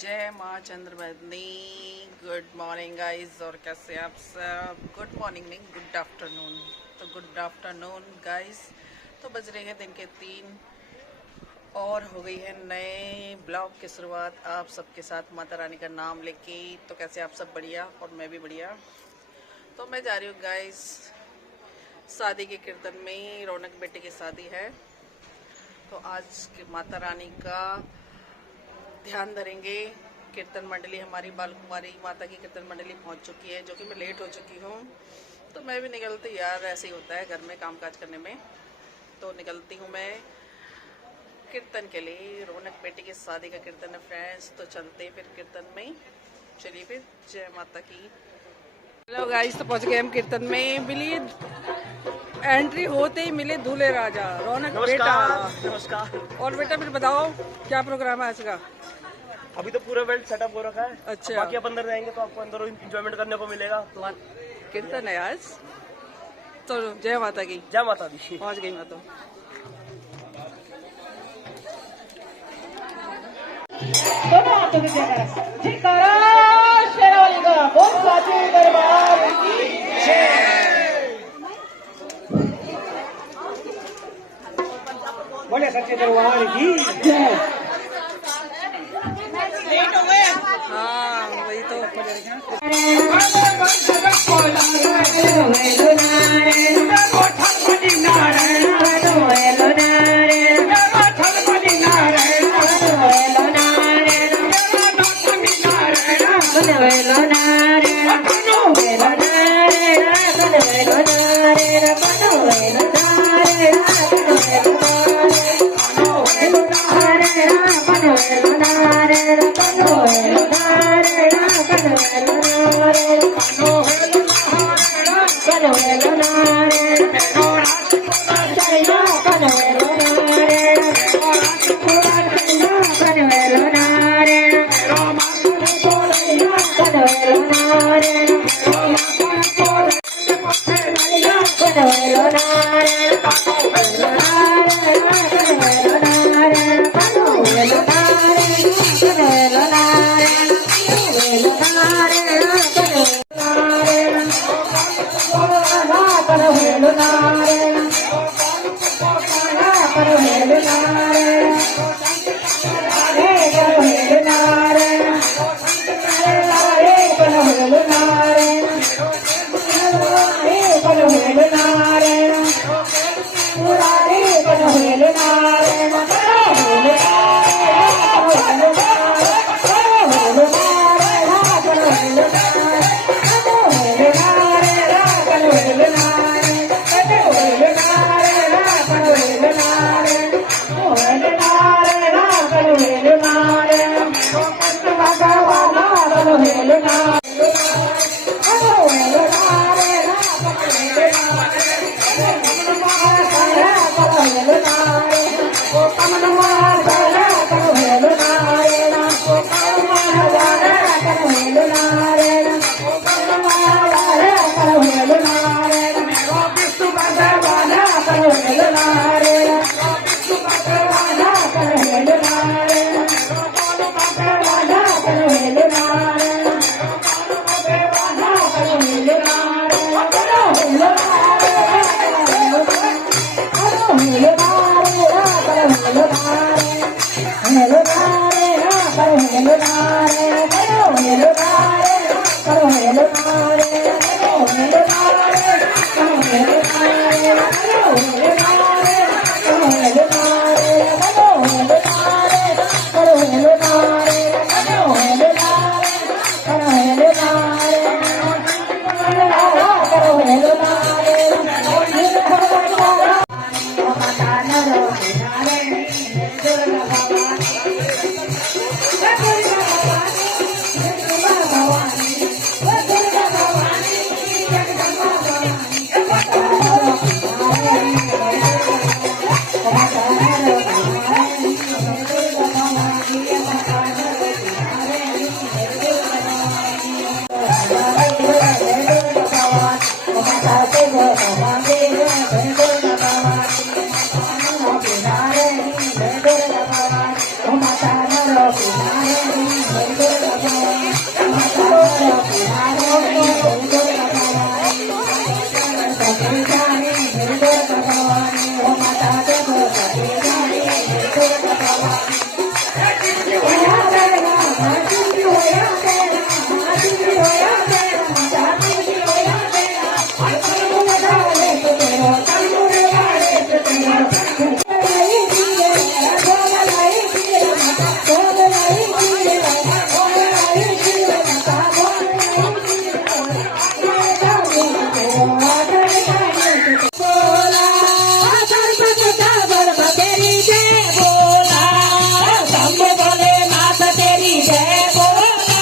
जय माँ Chandravadani. Good morning guys. और कैसे आप सब? गुड मॉर्निंग नहीं, गुड आफ्टरनून। तो गुड आफ्टरनून गाइस। तो बज रहे हैं दिन के 3 और हो गई है नए ब्लॉग की शुरुआत आप सबके साथ माता रानी का नाम लेके। तो कैसे आप सब? बढ़िया। और मैं भी बढ़िया। तो मैं जा रही हूँ गाइस शादी के कीर्तन में। रौनक बेटे की शादी है, तो आज माता रानी का ध्यान धरेंगे। कीर्तन मंडली हमारी बाल कुमारी माता की कीर्तन मंडली पहुंच चुकी है, जो कि मैं लेट हो चुकी हूं। तो मैं भी निकलती, यार ऐसे ही होता है घर में कामकाज करने में। तो निकलती हूं मैं कीर्तन के लिए। रौनक बेटी की शादी का कीर्तन है फ्रेंड्स। तो चलते फिर कीर्तन में। चलिए फिर, जय माता की। हेलो गाइस, तो पहुंच गए हम कीर्तन में। मिलिए, एंट्री होते ही मिले दूल्हे राजा रौनक बेटा। नमस्कार। और बेटा फिर बताओ क्या प्रोग्राम है आज का? अभी तो पूरा बेल्ट सेटअप हो रखा है। अच्छा। बाकी आप अंदर जाएंगे तो आपको अंदर एंजॉयमेंट करने को मिलेगा। तो कीर्तन है आज। तो जय माता की। जय माता दी। पहुंच गई मैं तो। दोनों हाथों से जयकारा शेरावाली का बोल साचे दरबार की जय। बोले सच्चे दरबार की जय। हाँ वही तो। जय बोला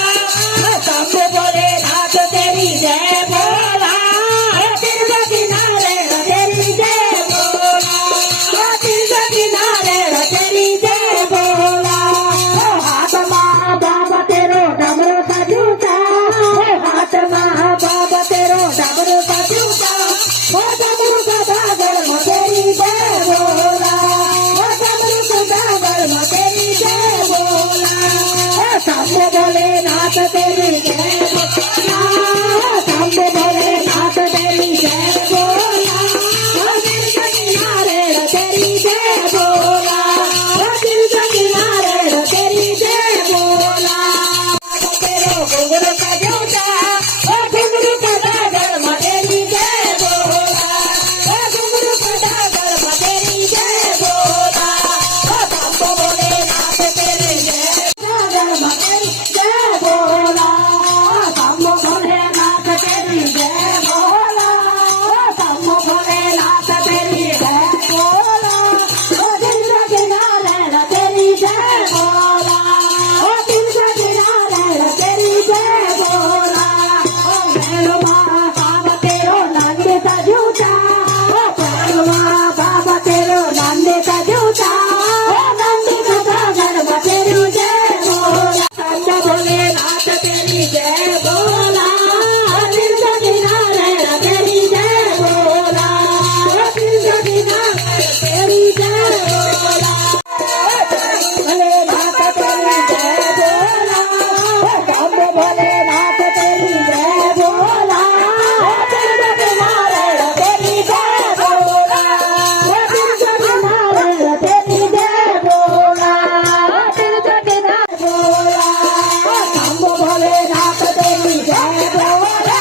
शंभु भोलेनाथ तेरी जय बोला तिरछा किनारे तेरी जय बोला तिरछा किनारे तेरी जय बोला हाथ माँ बाबा तेरो डमरू का जूता हाथ माँ बाबा तेरो डमरू का जूता डमरू का दागर में तेरी जय बोला डमरू का दागर में तेरी जय बोला शंभु भोलेनाथ तेरी जय बोला शंभु भोलेनाथ तेरी जय बोला तिरछा किनारे तेरी जय बोला तिरछा किनारे तेरी जय बोला तेरो घुंघरू का जूता घुंघरू का दागर में तेरी जय बोला घुंघरू का दागर में तेरी जय बोला शंभु भोलेनाथ तेरी जय दागर में तेरी जय बोला शंभु भोलेनाथ तेरी जय बोला शंभु भोलेनाथ तेरी जय बोला तिरछा किनारे तेरी जय बोला तिरछा किनारे तेरी जय बोला मेरे माँ बाबा तेरो नंदे का जूता माँ बाबा तेरो नंदे का जूता नंदे का दागर में तेरी जय बोला शंभु भोलेनाथ तेरी जय बोला तिरछा किनारे तेरी जय बोला तिरछा किनारे तेरी जय बोला भोलेनाथ तेरी जय बोला शंभु भोलेनाथ तेरी जय बोला तिरछा किनारे तेरी जय बोला तिरछा किनारे तेरी जय बोला तिरछा किनारे बोला शंभु भोलेनाथ तेरी जय बोला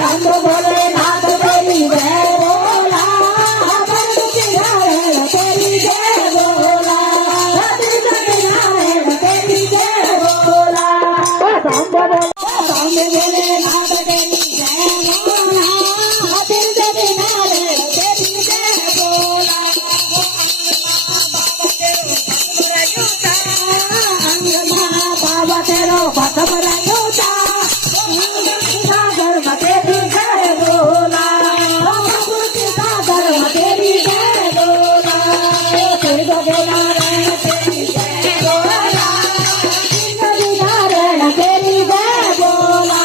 शंभु भोलेनाथ तेरी जय बोला तिरछा किनारे तेरी जय बोला तिरछा किनारे तेरी जय बोला शंभु भोलेनाथ तेरी जय बोला तिरछा किनारे तेरी जय बोला बाबा तेरो बसम रंगूता सागर में तेरी जय बोला सागर में तेरी जय बोला तिरछा किनारे तेरी जय बोला तिरछा किनारे तेरी जय बोला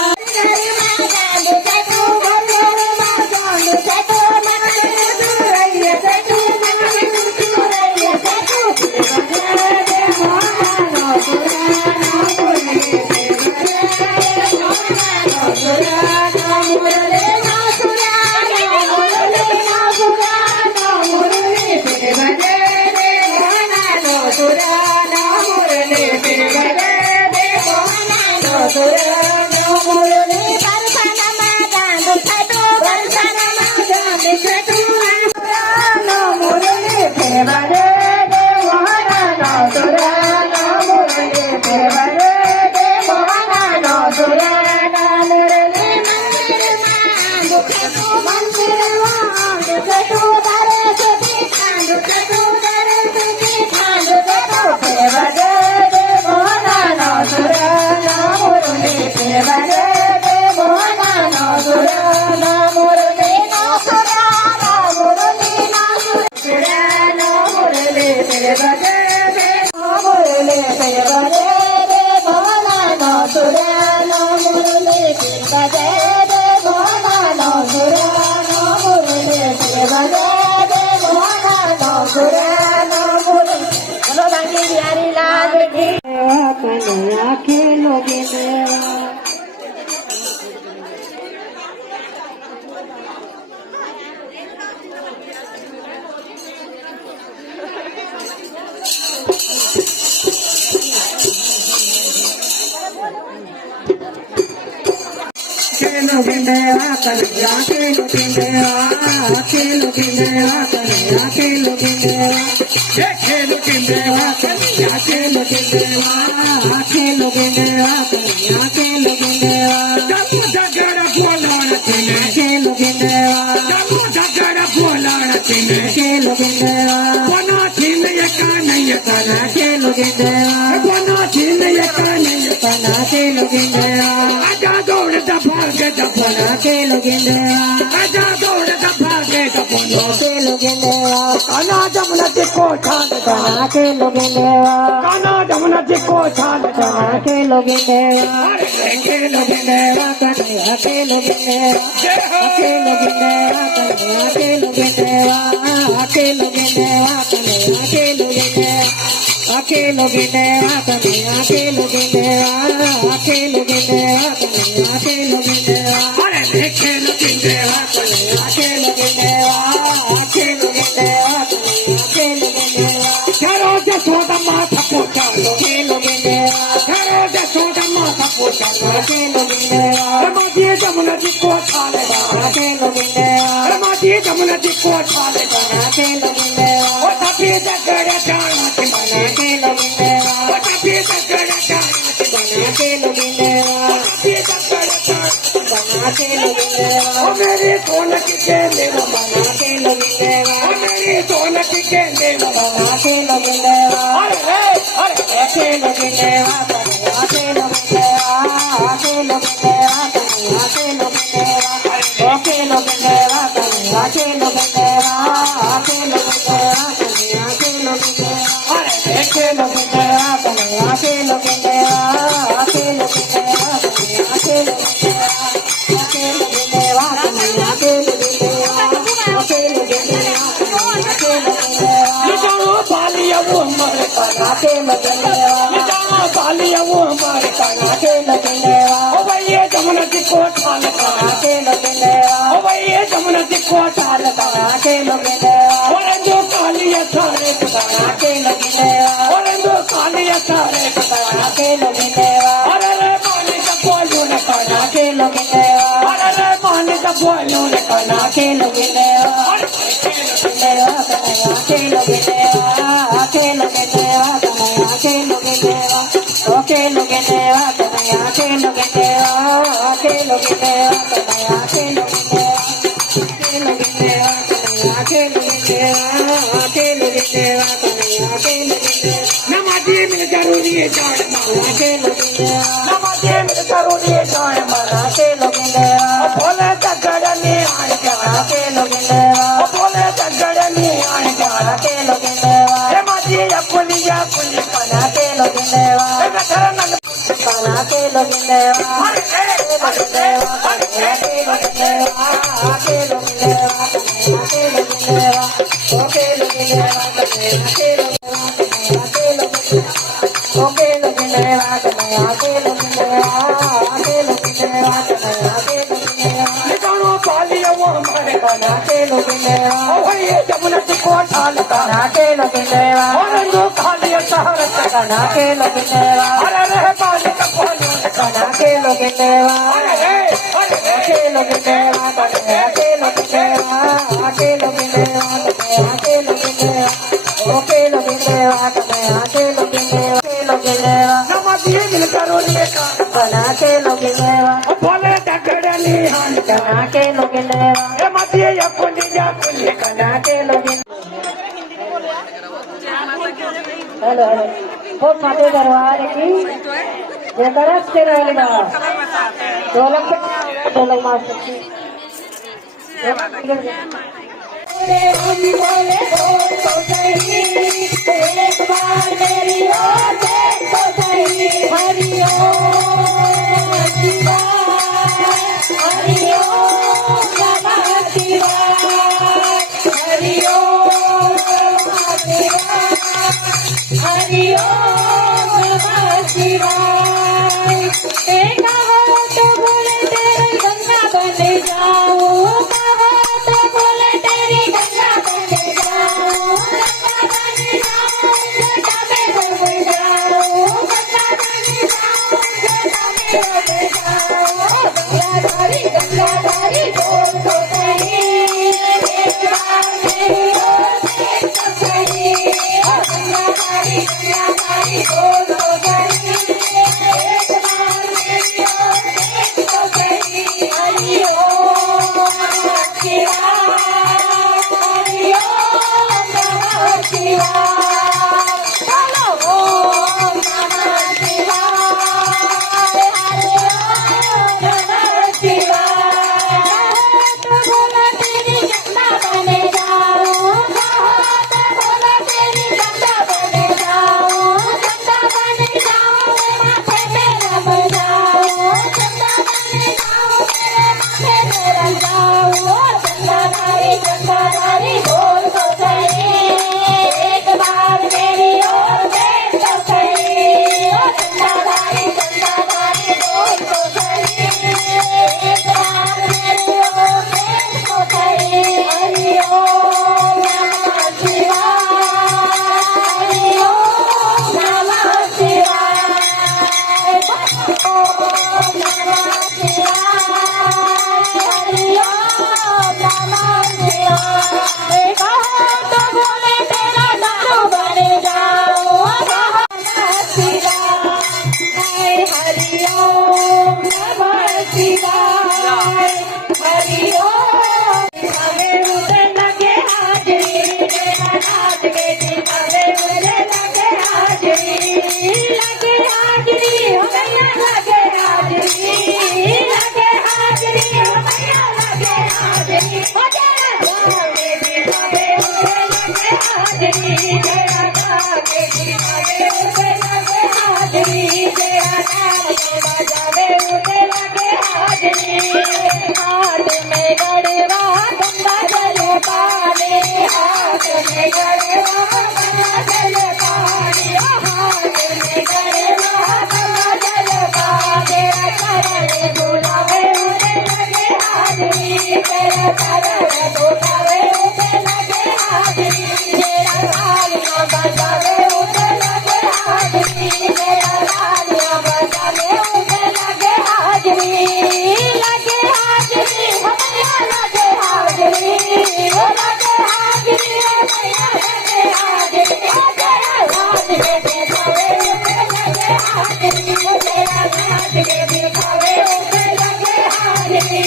Bueno, कना के लोगिंदे आजा दौड़ दफागे दफना के लोगिंदे आजा दौड़ दफागे दफनो के लोगिंदे कना जमुना को छाल कना के लोगिंदे कना जमुना को छाल कना के लोगिंदे अरे के लोगिंदे कना के लोगिंदे के लोगिंदे कना के लोगिंदे के लोगिंदे कना के लोगिंदे आके लोगिंदे आके लोगिंदे आके लोगिंदे आके लोगिंदे अरे देखे लोगिंदे आके लोगिंदे आके लोगिंदे आके लोगिंदे करो जे सोदा माथा पोचा लोगे लोगिंदे करो जे सोदा माथा पोचा आके लोगिंदे माजी जमुना जी को छाले आके लोगिंदे माजी जमुना जी को छाले आके लोगिंदे ओ सभी जगड़े जाना के बना के लोगिंदे ओ सभी जगड़े जाना के बना के लोगिंदे ओ सभी जगड़े जाना बना के लोगिंदे ओ मेरी सोनक के मेरा बना के लोगिंदे ओ मेरी सोनक के मेरा बना के लोगिंदे अरे के लोगिंदे आके लोगिंदे आके लोगिंदे आके लोगिंदे ओके लोगिंदे आके लोगिंदे आके लोगिंदे आके लोगिंदे अरे देखे लोगिंदे आके लोगिंदे आके लोगिंदे आके लोगिंदे आके लोगिंदे आके लोगिंदे आके लोगिंदे आके लोगिंदे निजानो बालिया वो हमारे आके लोगिंदे निजानो बालिया वो हमारे आके लोगिंदे ओ भाई ये जमुना जी को छाल आके लोगिंदे ओ भाई ये जमुना जी को छाल आके लोगिंदे और जो कालिया सारे आके लोगिंदे और जो कालिया सारे आके लोगिंदे अरे रे माने का बोलो न कना के लोगिंदे अरे रे माने का बोलो न कना के लोगिंदे आके लोगिंदे आके लोगिंदे आके लोगिंदे ओके लोगिंदे आके लोगिंदे आके लोगिंदे आके लोगिंदे आके लोगिंदे आके लोगिंदे आके लोगिंदे नमाज़ी में जरूरी है जान मारा के लोगिंदे नमाज़ी में जरूरी है जान मारा के लोगिंदे बोले तगड़नी आन के लोगिंदे बोले तगड़नी आन के लोगिंदे हे माजी अपनी कना के लोगिंदे हे बेचारा नंग कना के लोगिंदे आके लोगिंदे आके लोगिंदे आके लोगिंदे आके लोगिंदे ओके लोगिंदे आके लोगिंदे ओके लोगिंदे आके लोगिंदे आके लोगिंदे आके लोगिंदे निजानो बालिया वो हमारे कना के लोगिंदे ओ ये जमुना जी को छाल कना के लोगिंदे और जो कालिया शहर कना के लोगिंदे अरे रे बाली का बोलो कना के लोगिंदे अरे के लोगिंदे आके लोगिंदे आके लोगिंदे आके लोगिंदे ओके लोगिंदे आके लोगिंदे लोगिंदे नमाज़ी मिल करो ले का बना के लोगिंदे बोले तगड़नी हान कना के लोगिंदे ए माती या कुली कना के लोगिंदे हेलो वो फाटे दरबार की ये तरफ से रहेगा ढोलक मास्टर की बोले तो सही एक बार मेरी ओर देखो सही हरि ओम हरि ओम नमः शिवाय हरि ओम नमः शिवाय हरि ओम नमः शिवाय एक हो तो बोले तेरे गंगा बन जाऊं कहो तो बोले तेरी गंगा बन जाऊं गंगा बन जाऊं गंगा में डूब जाऊं गंगा बन जाऊं गंगा में डूब जाऊं गंगाधारी बोल तो सही एक बार मेरी ओर देख तो सही गंगाधारी बोल तो सही एक बार मेरी मैया लगे हाजरी लगे हाजरी मैया लगे हाजरी तेरा गावे दिखावे उसे लगे हाजरी तेरा गावे दिखावे उसे लगे हाजरी तेरा नाम बजावे उसे लगे हाजरी हाथ में गड़वा गंगा जल पानी हाथ में गड़वा गंगा जल पानी हाथ में गड़वा गंगा जल पानी तेरा चरण बुलावे उसे लगे हाजरी तेरा चरण बुलावे उसे लगे हाजरी तेरा तालियां बजावे उसे लगे हाजरी तेरा तालियां बजावे उसे लगे हाजरी मैया लगे हाजरी ओ लगे हाजरी मैया लगे हाजरी ओ तेरा राज के दिखावे उसे लगे हाजरी ओ तेरा राज के दिखावे उसे लगे हाजरी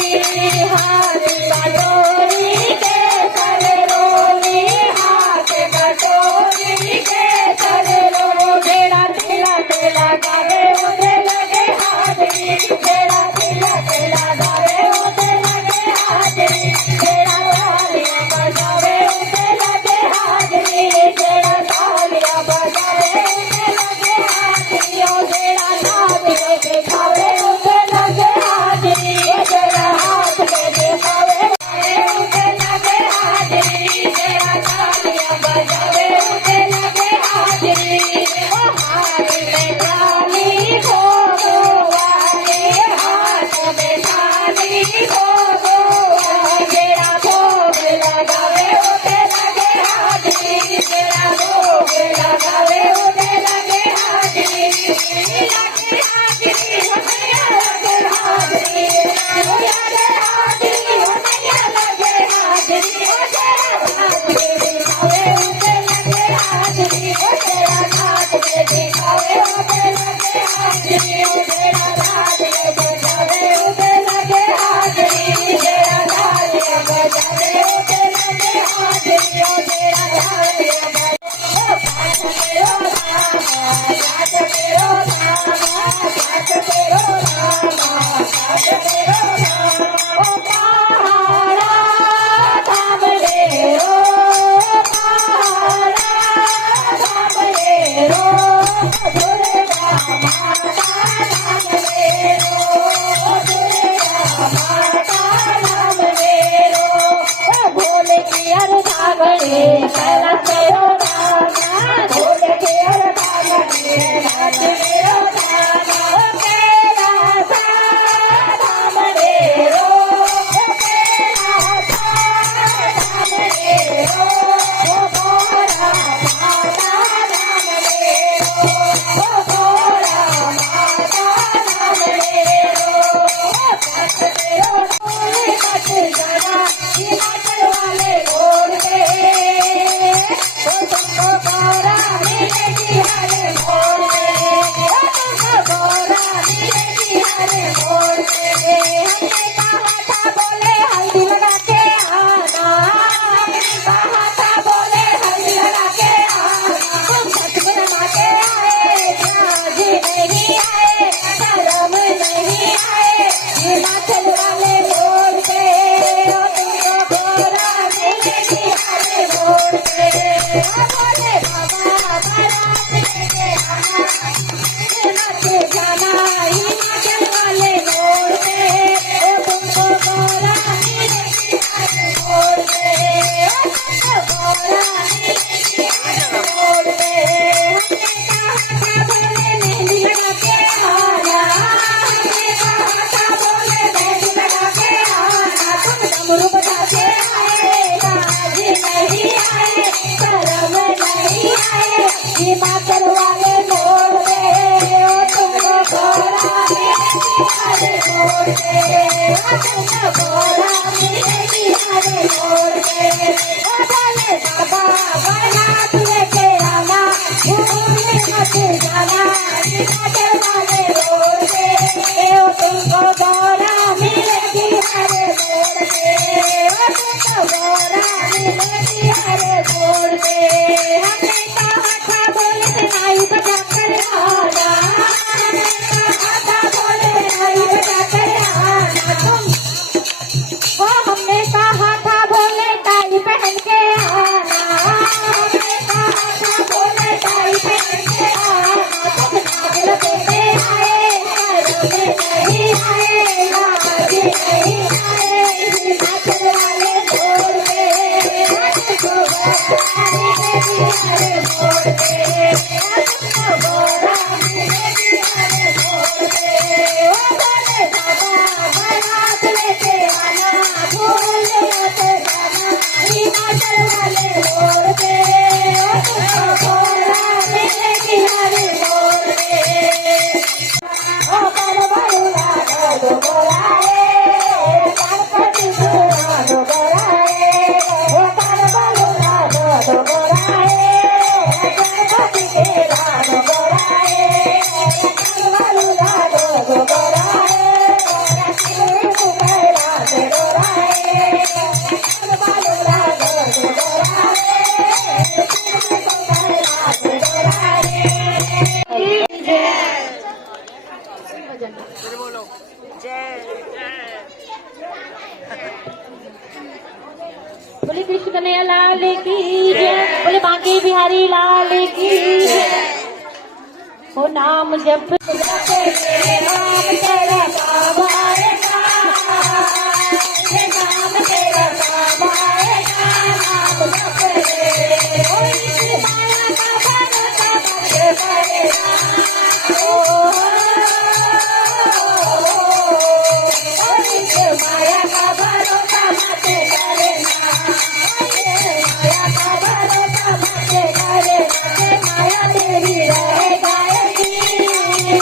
हाथ कटोरी के सर रोली हाथ कटोरी के सर रो बेड़ा तिलक लगावे उसे लगे हाजरी बेड़ा तिलक लगावे उसे लगे हाजरी तेरा तालियां बजावे उसे लगे हाजरी तेरा तालियां बजावे उसे लगे हाजरी ओ तेरा नाच के दिखावे उसे लगे हाजरी ओ तेरा हाथ में दिखावे उसे लगे हाजरी तेरा तालियां बजावे उसे लगे हाजरी ओ हाथ में थाली भोगो वाली हाथ में थाली भोगो तेरा भोग लगावे उसे लगे हाजरी तेरा भोग लगावे उसे लगे हाजरी लगे हाजरी मैया लगे हाजरी मैया लगे हाजरी मैया लगे हाजरी ओ तेरा नाच के दिखावे उसे लगे हाजरी ओ तेरा नाच के दिखावे उसे लगे हाजरी ओ तेरा राज के बजावे उसे लगे हाजरी तेरा राज के बजावे उसे लगे हाजरी ओ तेरा राज के भोले की अरधा गड़े पहला तेरो नाना भोले की अरधा गड़े नाच मेरो नाना तेरा साधाम मेरो तेरा साधाम मेरो भोला माता नाम मेरो भोला माता नाम मेरो कट मेरो कट जरा हिमाचल वाले रोड पे ओ तुमको गौरा मिलेगी हर मोड़ पे ओ तुमको गौरा मिलेगी हर मोड़ पे हमने कहा था बोले हल्दी लगा के आना हमने कहा था बोले हल्दी लगा के आना तुम छठ बना के आए आज नहीं आए शर्म नहीं आए हिमाचल वाले रोड पे ओ तुमको गौरा मिलेगी हर मोड़ पे बोले बाबा बारात लेके आना नाच जाना हिमाचल वाले रोड पे ओ तुम गोरा है गोरा शिव को कैलाश गोरा है बालूला गोरा है शिव को कैलाश गोरा है बोलो बोले कृष्ण कन्हैया लाल की जय बोले बांके बिहारी लाल की जय हो नाम जप नाम तेरा काम आएगा ये नाम तेरा काम आएगा नाम जप रे ओ इस माया का भरोसा बंद करेगा ओ इस माया का भरोसा मत करेगा माया का भरोसा मत करेगा माया तेरी रह जाएगी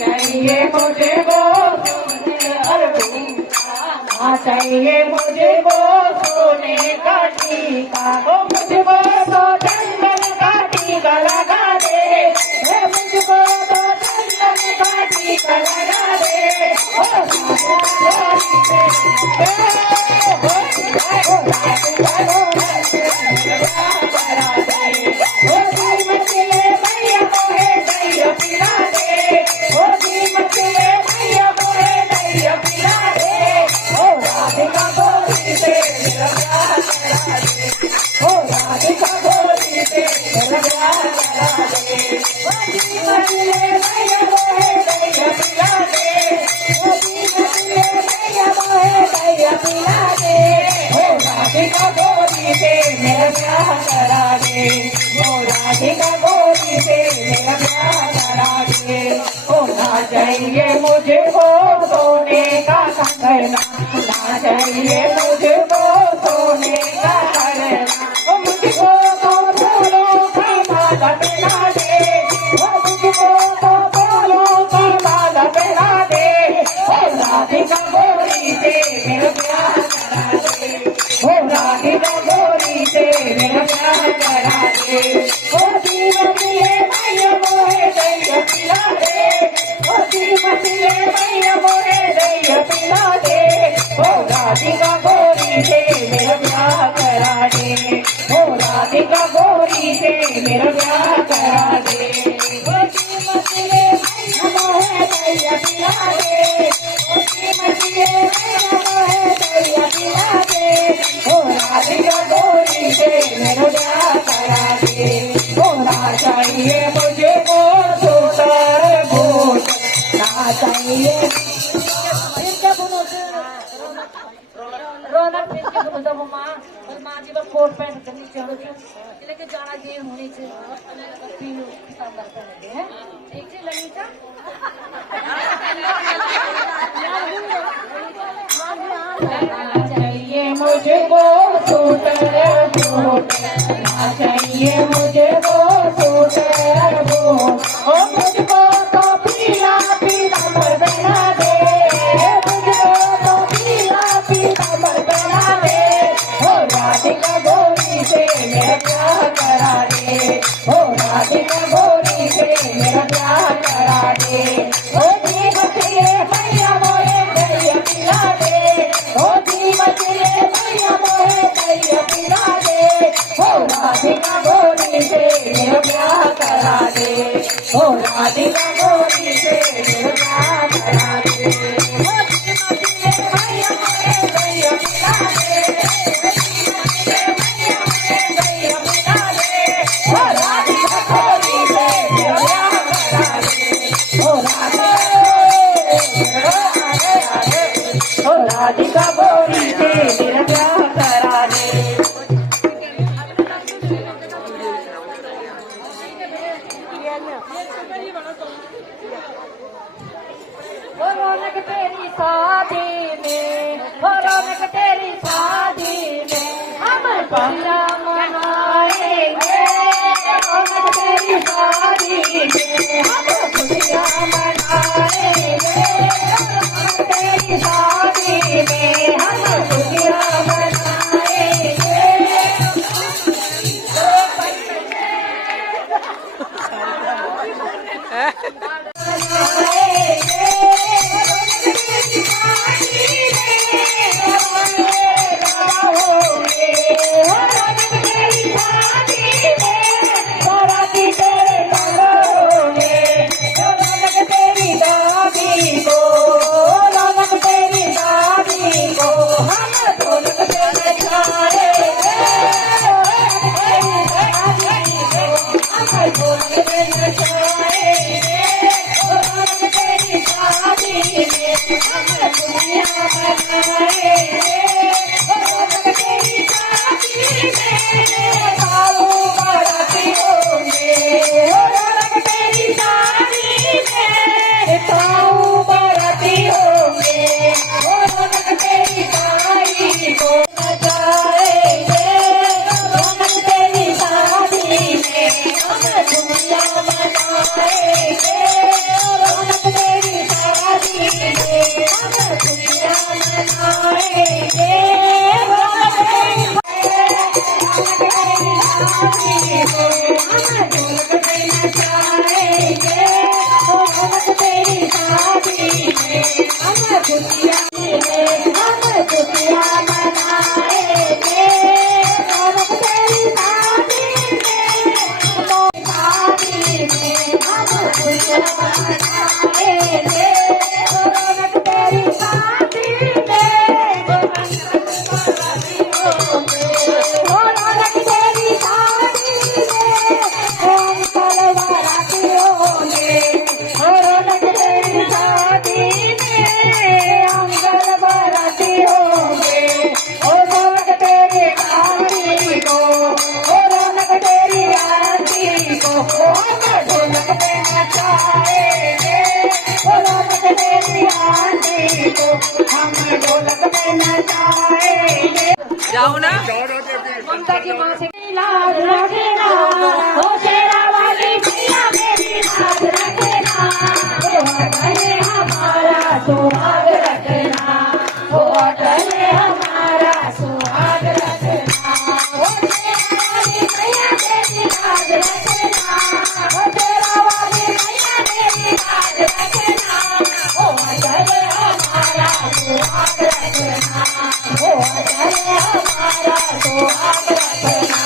चाहिए मुझे वो चाहिए मुझे वो सोने का टीका, वो मुझको तो चंदन का टीका लगा दे, मुझको तो चंदन का टीका लगा दे, चाहिए मुझे वो सोने का कंगना, ना चाहिए मुझे वो सोने का कंगना, मुझको तो फूलों की माला पहना दे, मुझको तो फूलों की माला पहना दे, राधिका गोरी से मेरा प्यार करा दे, राधिका गोरी से मेरा प्यार करा दे, जीवन ये मैया मोहे दैया पिला दे, मछले मैया मोहे दैया पिला दे, राधिका गोरी से मेरा प्यार करा दे, राधिका गोरी से मेरा प्यार करा दे, मछले मैया मोहे दैया पिला दे, मछले मैया मोहे दैया पिला दे, राधिका गोरी से मेरा प्यार करा दे, चाहिए मुझे वो सुंदर भूत, ना चाहिए रौनक फिर के बोलता वो माँ और माँ जी बस कोट पैंट करनी चाहिए लेकिन जाना ये होनी चाहिए काम करते रहते हैं ठीक है ललिता चाहिए मुझे वो सुंदर भूत, ना चाहिए मुझे वो सुंदर भूत, मुझको तो पीला पीला पर बना दे, मुझको तो पीला पीला पर बना दे, राधिका गोरी से मेरा प्यार करा दे, राधिका गोरी से मेरा प्यार करा दे, मछले मैया मोहे दैया पिला दे, मछले मैया मोहे दैया पिला दे, राधिका गोरी से मेरा प्यार करा दे, राधिका गोरी से मेरा प्यार करा दे, मछले मैया मोहे दैया पिला दे, मछले मैया मोहे दैया पिला दे, राधिका गोरी से मेरा प्यार करा दे, राधिका गोरी से मेरा प्यार करा दे। रौनक तेरी शादी में, रौनक तेरी शादी में हम भला मनाएंगे, रौनक तेरी शादी जाओ ना। ममता की माँ से लाज रखना, ओ शेरा वाली मैया मेरी लाज रखना, ओ अटले हमारा सुहाग रखना, ओ अटले हमारा सुहाग रखना, ओ शेरा वाली मैया मेरी लाज रखना, ओ शेरा वाली मैया मेरी लाज रखना, ओ अटले हमारा सुहाग रखना, ओ अटले हमारा सुहाग रखना,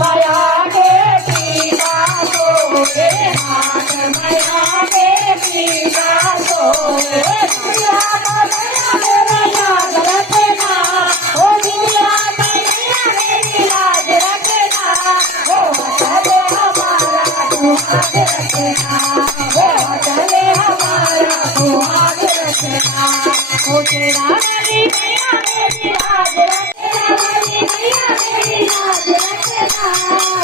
माया के पीता सोए, हाथ माया के पीता सोए, दुनिया मैया मेरा याद रखना, ओ दुनिया मैया मेरी लाज रखना, ओ चले हमारा सुहाग रखना, ओ चले हमारा सुहाग रखना, ओ तेरा वाली मैया मेरी लाज रखना, वाली मैया मेरी लाज रखना,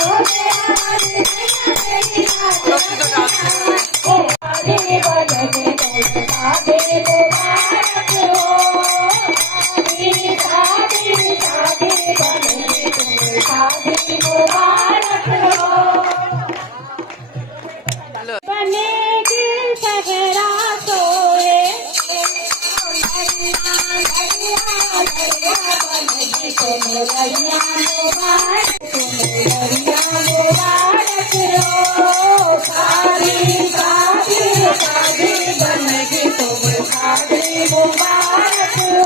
ओ तेरा वाली मैया मेरी लाज रखना, ओ आगे बढ़ के तुम शादी मुबारक हो, शादी शादी बढ़ के तुम शादी मुबारक हो, बनेगी सहरा सोए, बनेगी तुम लड़िया मुबारक, लड़िया मुबारक हो, शादी शादी शादी बनेगी तुम शादी मुबारक हो,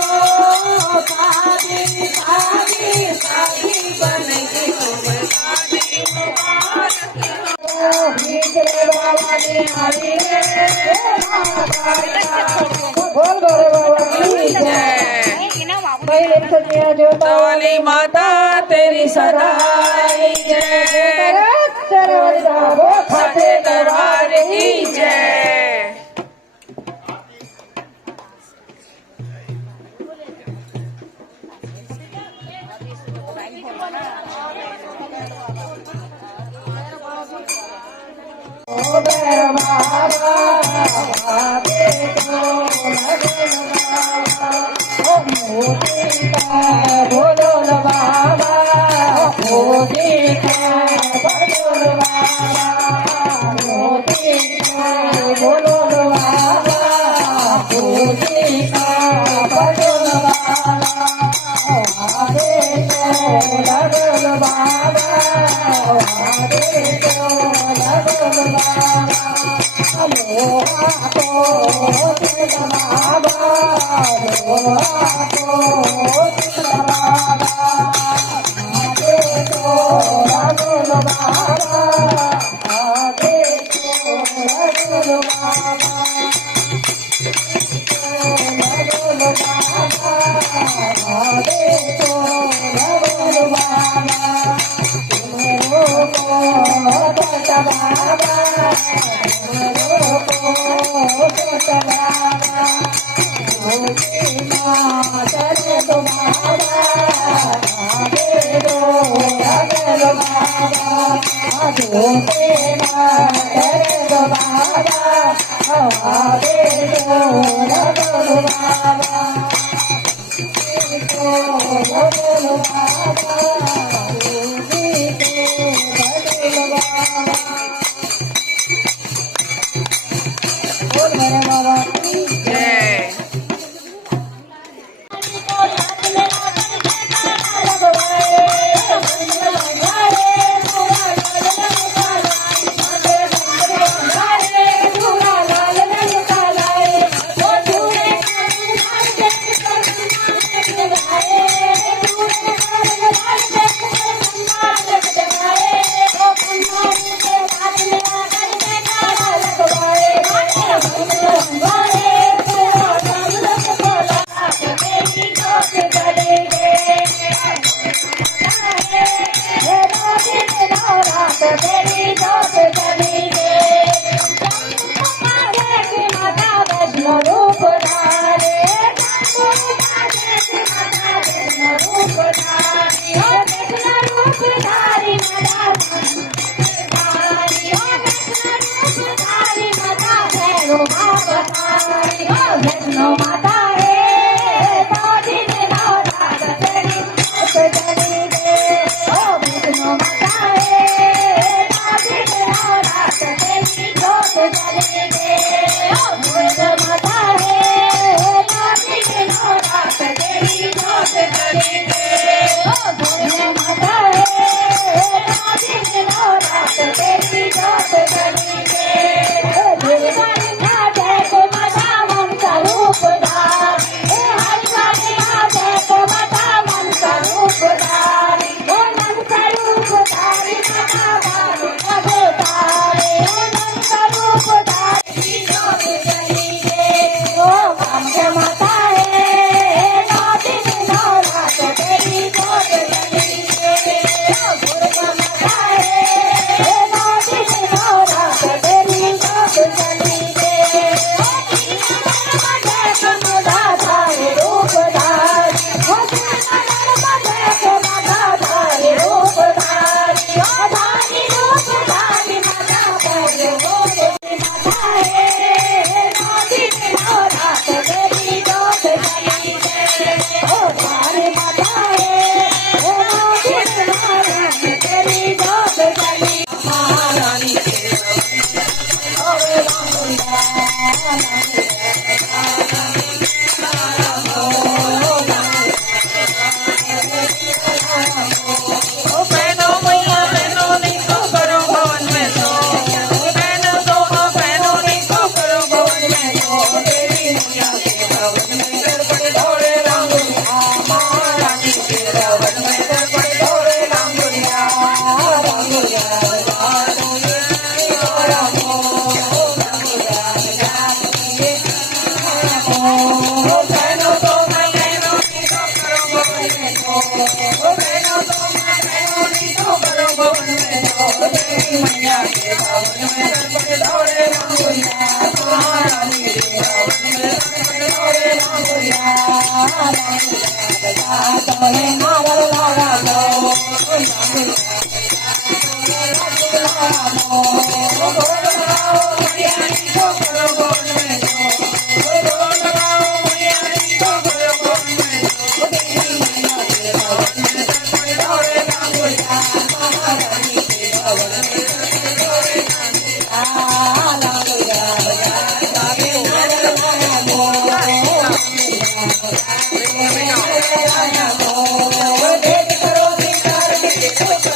शादी शादी शादी बनेगी तुम शादी मुबारक हो, भीतरे बाबा ने हरी बोल गोरे बाबा की जय, वाली माता तेरी सदाई जय, सच्चे दरबार की जय। बोलो न बाबा, मोदी का बोलो न बाबा, मोदी का बोलो न बाबा, मोदी का बोलो न बाबा, आगे तो लगो न बाबा, आगे तो लगो Yay.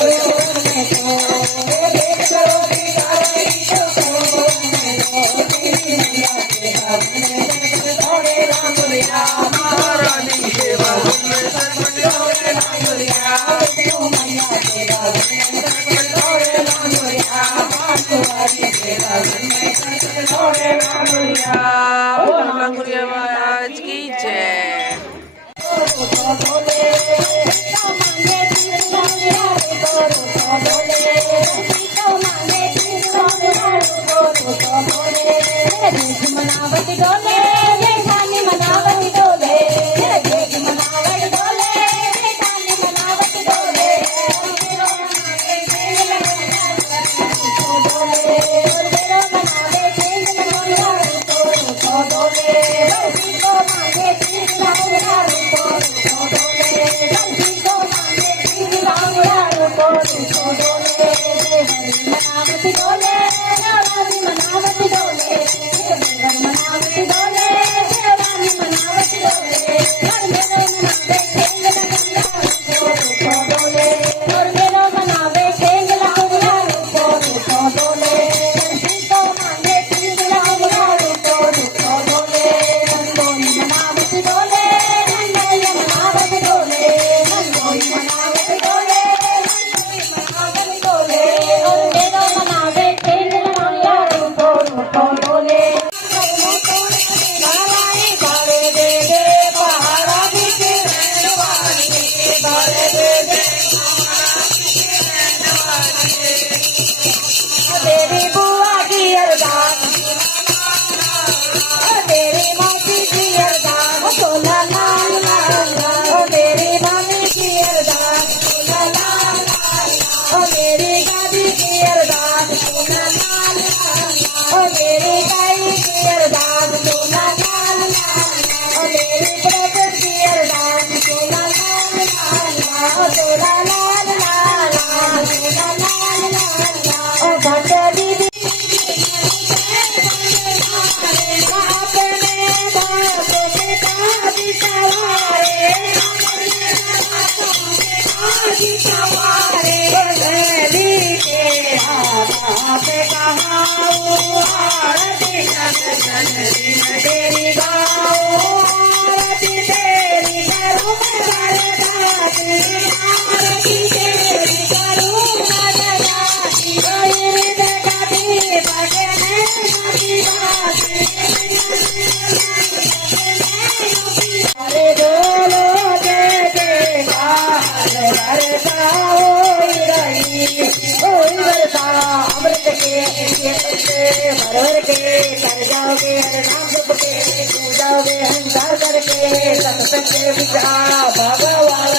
Oh, बोलो लंगुरिया महाराज की जय। मनावट डोले रानी मनावट डोले मनावट डोले रानी मनावट डोले तेरी बुआ की अरदास तेरी मौसी की अरदास बोला ला ला ला मेरी मम्मी की अरदास बोला ला ला ला मेरी दादी की अरदास बोला ला ला ला मेरी ताई की अरदास बोला ला ला ला मेरी ब्रदर की अरदास बोला ला ला ला बोला ला ला ला बोला ला ला ला भट्ट दीदी तेरी गाँव आरती तेरी करूँ आरती तेरी करूँ अरे बोलो जय जयकार अमृत के भरोर के कर जाओगे हर नाम जप के पूजाओगे अहंकार करके सत्संग के विचार भगवान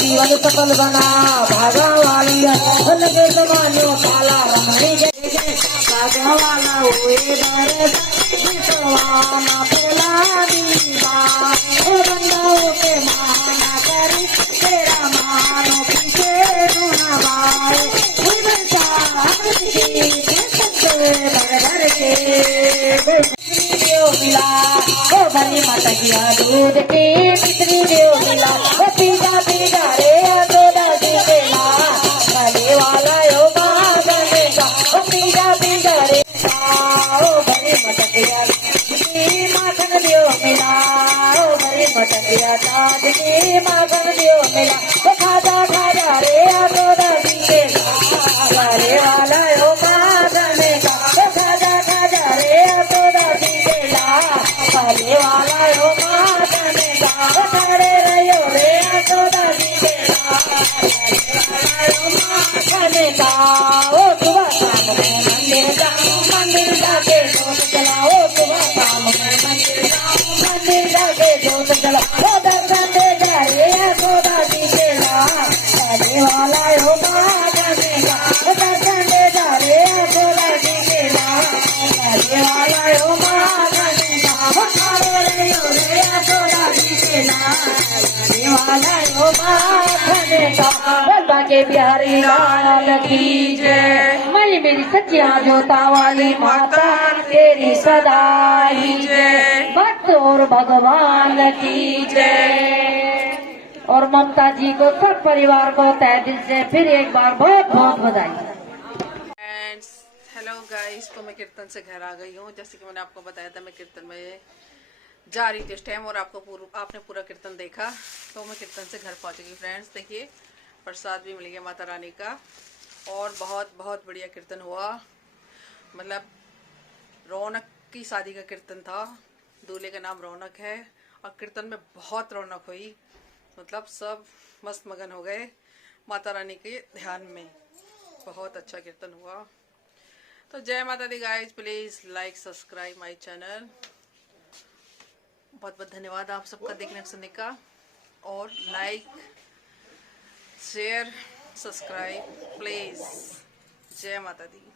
जीवन सफल बना भगवान लगे जमानो काला रमणी भगवान हुए भगवाना पेला दीवा बंदाओं के माना करी तेरा मानो पीछे नवाए मिला ओ भरी मटकिया दूध की मिश्री देव मिला ओ पीजा पीजा रे गोदा जी बेला भले वाला यो महागने का ओ पीजा पीजा रे ओ भरी मटकिया माखन देव मिला ओ भरी मटकिया ताज की माखन देव मिला ओ खाजा खाजा रे गोदा जी बेला भले वाला यो महागने का ओ खाजा खाजा रे गोदा जी बेला भले वाला यो महागने का ओ खड़े रहो रे गोदा जी बेला भले वाला यो महागने का ओ सुबह शाम में मंदिर जाओ मंदिर जाके जोत जलाओ सुबह शाम में मंदिर जाओ मंदिर जाके जोत जलाओ ओ दर्शन दे जा रे गोदा जी बेला भले वाला यो महागने का ओ दर्शन दे जा रे गोदा जी बेला भले वाला यो महागने का ओ खड़े रहो रे गोदा जी बेला भले वाला यो महागने का बोलबा के बिहारी लाल की जय मई मेरी सच्चिया जोता वाली माता तेरी सदा ही जय भक्त और भगवान की जय। और ममता जी को सब परिवार को तहे दिल से फिर एक बार बहुत बहुत बधाई। फ्रेंड्स हेलो गाइस, तो मैं कीर्तन से घर आ गई हूँ। जैसे कि मैंने आपको बताया था मैं कीर्तन में जा रही थी इस टाइम, और आपने पूरा कीर्तन देखा, तो मैं कीर्तन से घर पहुँच गई। फ्रेंड्स देखिए प्रसाद भी मिल गया माता रानी का, और बहुत बहुत बढ़िया कीर्तन हुआ। मतलब रौनक की शादी का कीर्तन था। दूल्हे का नाम रौनक है और कीर्तन में बहुत रौनक हुई। मतलब सब मस्त मगन हो गए माता रानी के ध्यान में। बहुत अच्छा कीर्तन हुआ। तो जय माता दी guys, please like subscribe my channel. बहुत बहुत धन्यवाद आप सबका देखने सुनने का, और लाइक शेयर सब्सक्राइब प्लीज। जय माता दी।